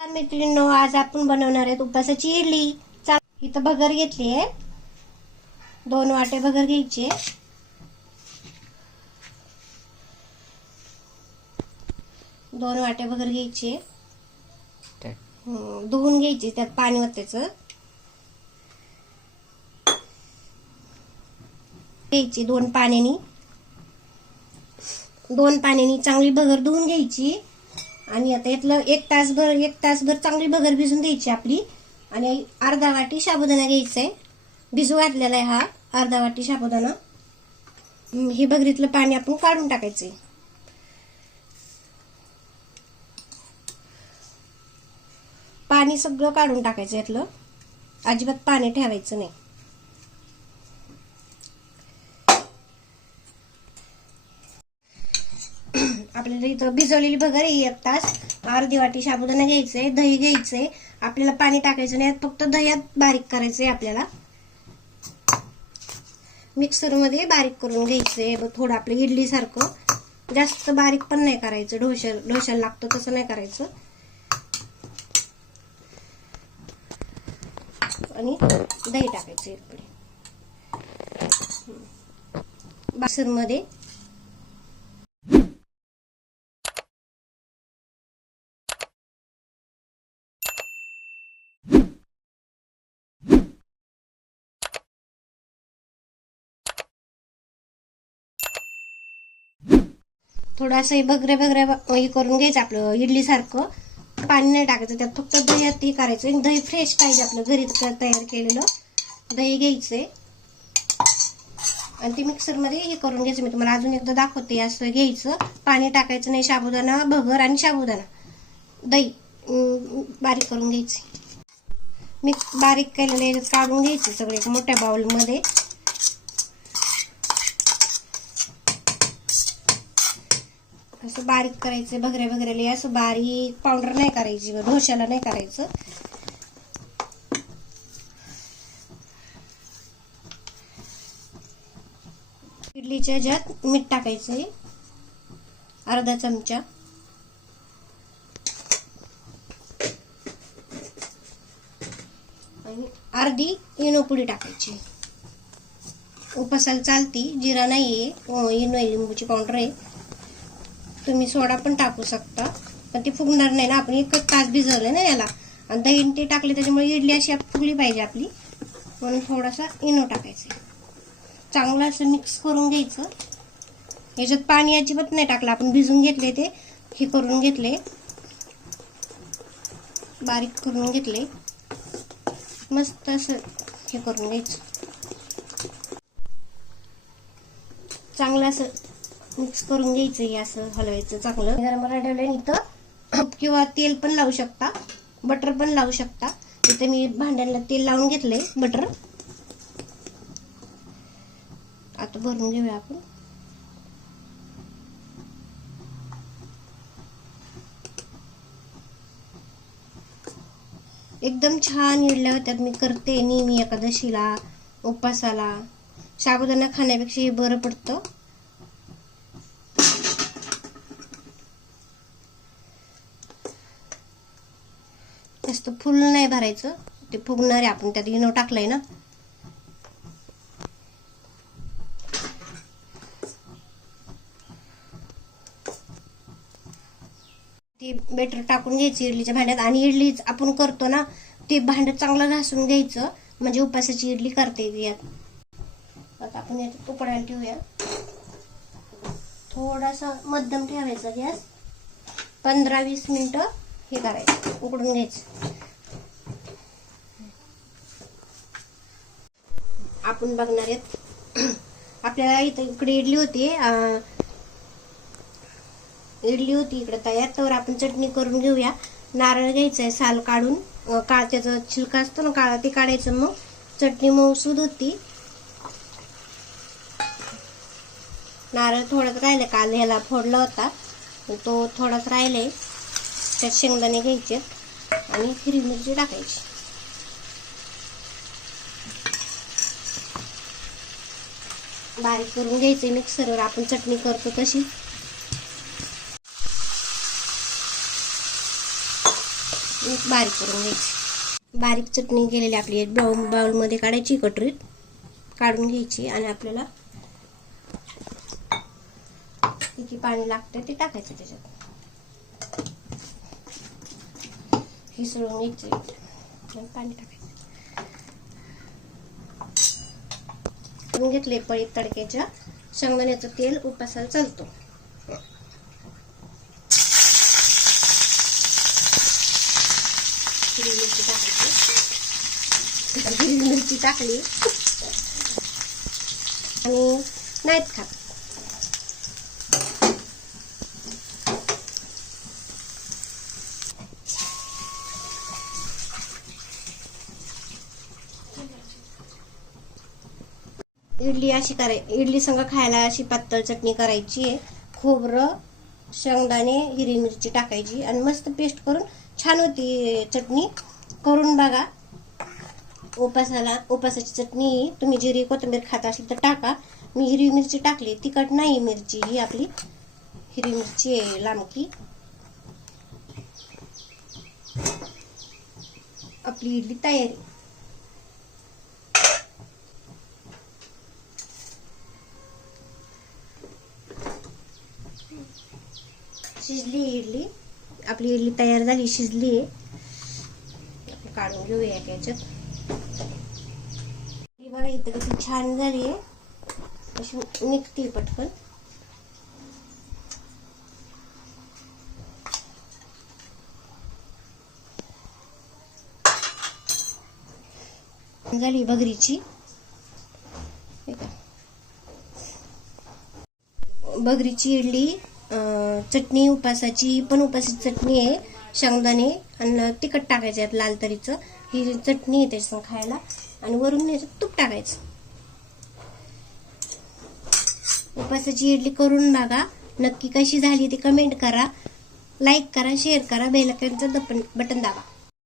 मैत्रिणींनो, आज आपण बनवणार आहेत उपासाची इडली। इथं भगर घेतली आहे, 2 वाटे भगर घ्यायचे। धुवून घ्यायची, त्यात पाणी ओतायचं, घ्यायची 2 पाण्यानी चांगली भगर धुवून घ्यायची। आणि आता यातलं 1 तासभर चांगली भगर भिजून द्यायची आपली। आणि अर्धा वाटी साबुदाणा घ्यायचा आहे, भिजू घातलेला आहे हा अर्धा वाटी साबुदाणा। हे भगरीतलं पाणी आपण काढून टाकायचंय। पाणी सगळं काढून टाकायचं यातलं, अजिबात पाणी ठेवायचं नाही। आपल्याला इथं भिजवलेली भगर आहे 1 तास। अर्धी वाटी साबुदाणा घ्यायचंय, दही घ्यायचंय, आपल्याला पाणी टाकायचं नाही, फक्त दह्यात बारीक करायचंय आपल्याला। मिक्सर मध्ये बारीक करून घ्यायचंय थोडं, आपलं इडली सारखं, जास्त बारीक पण नाही करायचं, ढोश्याला लागतं तसं नाही करायचं। आणि दही टाकायचं इकडे मिक्सर मध्ये। थोडासा हे करून घ्यायचं, आपलं इडली सारखं। पाणी नाही टाकायचं त्यात, फक्त दह्यात हे करायचं। दही फ्रेश पाहिजे, आपलं घरी तयार केलेलं दही घ्यायचंय आणि ते मिक्सर मध्ये हे करून घ्यायचं। मी तुम्हाला अजून एकदा दाखवते, असं घ्यायचं, पाणी टाकायचं नाही। साबुदाणा भगर आणि साबुदाणा दही बारीक करून घ्यायचे। मी बारीक केलेले काढून घ्यायचे सगळे मोठ्या बाउल मध्ये। असं बारीक करायचं, भगऱ्याला असं बारीक पावडर नाही करायची, ढोश्याला नाही करायचं। इडलीच्या ह्याच्यात मीठ टाकायचंय अर्धा चमचा, आणि अर्धी इनो पुडी टाकायची। उपासाला चालती, जिरा नाहीये, इनो लिंबूची पावडर आहे। तुम्ही सोडा पण टाकू शकता, पण ते फुगणार नाही ना, आपण 1 तास भिजवलं ना याला, आणि दही ते टाकले त्याच्यामुळे इडली अशी फुगली पाहिजे आपली, म्हणून थोडासा इनो टाकायचा। चांगलं असं मिक्स करून घ्यायचं। याच्यात पाणी अजिबात नाही टाकलं, आपण भिजून घेतले, ते हे करून घेतले, बारीक करून घेतले, मस्त असं हे करून घ्यायचं। चांगलं असं मिक्स करून घ्यायचं, हे असं हलवायचं चांगलं। गरम करायला ठेवलं, इथं किंवा तेल पण लावू शकता, बटर पण लावू शकता। इथे मी भांड्याला तेल लावून घेतलंय, बटर। आता भरून घेऊया आपण। एकदम छान इडल्या होत्यात, मी करते नेहमी एकादशीला, उपासाला। साबुदाणा खाण्यापेक्षा हे बरं पडतं। जास्त फुल नाही भरायचं, ते फुगणार आहे, आपण त्यात इनो टाकलाय ना। ते बेटर टाकून घ्यायची इडलीच्या भांड्यात, आणि इडली आपण करतो ना, ते भांड चांगलं घासून घ्यायचं, म्हणजे उपासाची इडली करता येते यात। आता आपण यात उकडायला ठेवूया, थोडासा मध्यम ठेवायचा गॅस, 15-20 मिनिटं हे करायचं, उकडून घ्यायचं। आपण बघणार आहेत, आपल्याला इथं इकडे इडली होती इकडे तयार, तर आपण चटणी करून घेऊया। नारळ घ्यायचंय, साल काढून, त्याचा छिलका असतो ना काळा, ते काढायचं, मग चटणी मऊसूद होती। नारळ थोडाच राहिला, काल ह्याला फोडला होता, तो थोडाच राहिलाय। त्यात शेंगदाणे घ्यायचे आणि हिरवी मिरची टाकायची। बारीक करून घ्यायचे मिक्सरवर, आपण चटणी करतो तशी। बारीक करून घ्यायची. बारीक चटणी केलेली आपली बाउलमध्ये काढायची, कटोरीत काढून घ्यायची आणि आपल्याला किती पाणी लागतं ते टाकायचं त्याच्यात. हिसळून घ्यायचं, पाणी टाकायचं. घेतले पळीत तडक्याच्या शेंगदाण्याचं तेल उपासाला चालतो. हिरवी मिरची टाकायची, हिरवी मिरची टाकली आणि नाहीत खात. इडली अशी इडली संग खायला अशी पातळ चटणी करायची आहे. खोबरं, शेंगदाणे, हिरवी मिरची टाकायची आणि मस्त पेस्ट करून छान होती चटणी. करून बघा. उपासाची चटणी. तुम्ही जिरी कोथिंबीर खात असेल तर टाका. मी हिरवी मिरची टाकली, तिखट नाही मिरची, ही आपली हिरवी मिरची आहे लांबकी. आपली इडली तयारी. शिजली इडली, आपली इडली तयार झाली, शिजली आहे. काढून घेऊया याच्यात. बघा इथं किती छान झाली आहे, अशी निघते पटकन. झाली भगरीची. भगरीची इडली चटणी उपासाची चटणी आहे. शेंगदाणे आणि तिखट टाकायचं लाल तरीचं. ही चटणी आहे त्याच्यासंग खायला आणि वरून तूप टाकायचं. उपासाची इडली करून बघा. नक्की कशी झाली ते कमेंट करा, लाईक करा, शेअर करा, बेल आयकॉनचं बटन दाबा.